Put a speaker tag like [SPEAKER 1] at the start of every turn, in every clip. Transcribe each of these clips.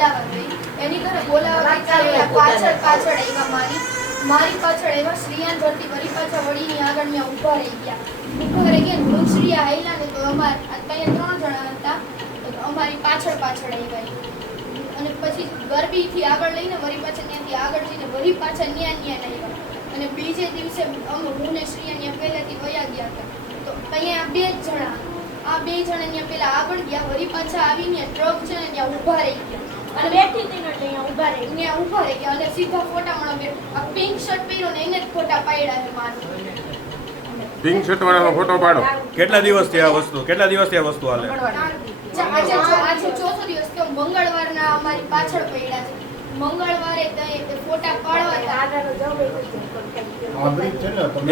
[SPEAKER 1] બોલાવા ગઈ. એની ઘરે બોલાવા ગઈ ત્યારે પાછળ પાછળ આવ્યા મારી મારી પાછળ એવા શ્રીયાન ભરતી વળી પાછા વળીની આગળ મેં ઊભા રહી ગયા. ઊભા રહી ગયા હું શ્રીયા આયલા ને તો અમાર આ ત્યાં ત્રણ જણા હતા અમારી પાછળ પાછળ આવ્યા અને પછી ગરબીથી આગળ લઈને વળી પાછા ત્યાંથી આગળ જઈને વળી પાછા ન્યા ન્યા આવ્યા અને બીજે દિવસે અમે હું ને શ્રી અહીંયા પહેલેથી વયા ગયા હતા. તો અહીંયા બે જ જણા આ બે જણા ત્યાં પેલા આગળ ગયા વળી પાછા આવીને ટ્રક છે ને ત્યાં ઊભા રહી ગયા.
[SPEAKER 2] અને બેઠી હતી ને એટલે અહીંયા ઊભા રહી.
[SPEAKER 1] ત્યાં ઊભા રહી ગયા. અને સીધા ફોટા બે આ પિંક શર્ટ પહેર્યો ને એને જ ફોટા પાડ્યા છે મારું.
[SPEAKER 3] પિંક શર્ટ વાળાનો ફોટો પાડો.
[SPEAKER 4] કેટલા દિવસથી આ વસ્તુ કેટલા દિવસથી આ વસ્તુ હાલે?
[SPEAKER 1] આજે આજે ચોથો દિવસ તો મંગળવારના અમારી પાછળ પડ્યા છે. મંગળવારે તો ફોટા પાડવા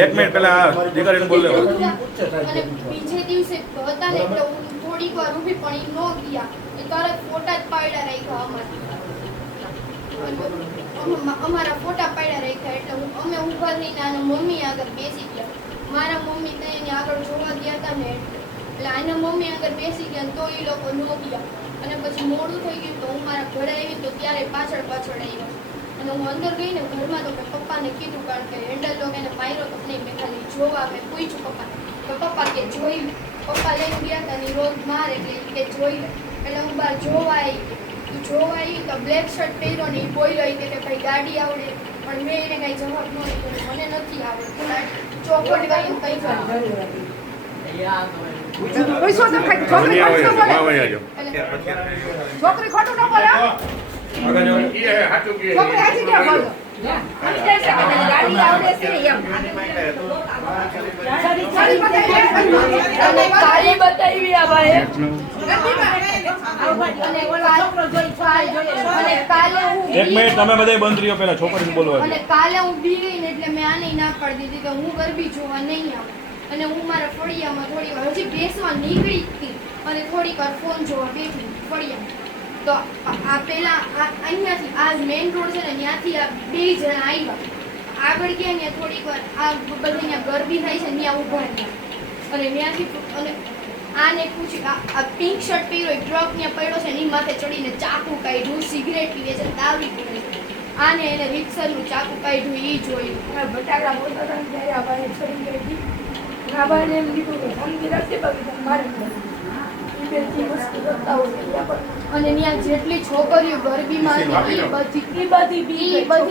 [SPEAKER 4] એક મિનિટ પહેલા દીકરીને બોલ લેવા.
[SPEAKER 1] અને બીજે દિવસે હતા ને એટલે હું થોડીક વાર ઊભી પણ એ ન ગયા. એ તરત ફોટા જ પાડ્યા રાખ્યા અમારા અમે- અમારા ફોટા પાડ્યા રાખ્યા એટલે અમે ઊભા થઈને આના મમ્મી આગળ બેસી ગયા. મારા મમ્મી તો એની આગળ જોવા ગયા હતા ને એટલે. આના મમ્મી આગળ બેસી ગયા તો એ લોકો ન ગયા. અને પછી મોડું થઈ ગયું તો હું મારા ઘરે આવી તો ત્યારે પાછળ પાછળ આવ્યા. અને હું અંદર ગઈ ને ઘરમાં તો મેં પપ્પાને કીધું કારણ કે હેન્ડલ લોક એને માર્યો તો નહીં, મેં ખાલી જોવા મેં પૂછ્યું પપ્પાને. તો પપ્પા કે જોઈ પપ્પા લઈને ગયા હતા ને રોજ માર એટલે કે જોઈ એટલે હું બહાર જોવા આવી ઈ જોવા આવી તો બ્લેક શર્ટ પહેર્યો ને એ બોલ્યો કે ભાઈ ગાડી આવડે પણ મેં એને કાંઈ જવાબ ન દીધો મને નથી આવડતું ચોખવટ કઈ
[SPEAKER 5] તો ખાઈ છોકરી ખોટું ન બોલે. છોકરી ખોટું ન બોલે હો.
[SPEAKER 4] આગળ જાઓ.
[SPEAKER 5] છોકરી હાચી ક્યાં બોલો?
[SPEAKER 1] કાલે- હું
[SPEAKER 4] એક મિનિટ તમે બધા બંધ રહ્યો પેલા છોકરીને બોલવા
[SPEAKER 1] અને કાલે હું બી ગઈ ને એટલે મેં આને ના પાડી દીધી કે હું ગરબી જોવા નહીં આવું. અને હું મારા ફળિયામાં થોડી વાર હજી બેસવા નીકળી હતી અને થોડીક વાર ફોન જોવા બેઠી ફળિયામાં. તો આ- પેલા અહીંયાથી, આ મેઇન રોડ છે ને, ત્યાંથી આ બે જણા આવ્યા આગળ ગયા ને થોડીક વાર, આ બધા અહીંયા ગરબી થાય છે, ત્યાં ઊભા અને ત્યાંથી અને આને પૂછ્યું આ પિંક શર્ટ પહેર્યો એ ટ્રક ત્યાં પડ્યો છે ને, એની માથે ચડીને ચાકુ કાઢ્યું સિગરેટ પીવે છે, દારૂ પીવે આને એને રિક્ષરનું ચાકુ કાઢ્યું એ જોયું.
[SPEAKER 5] બટાકા બોલતા મારે એ
[SPEAKER 1] અને ત્યાં જેટલી છોકરીઓ ગરબીમાં હતી બધી બધી બી બધી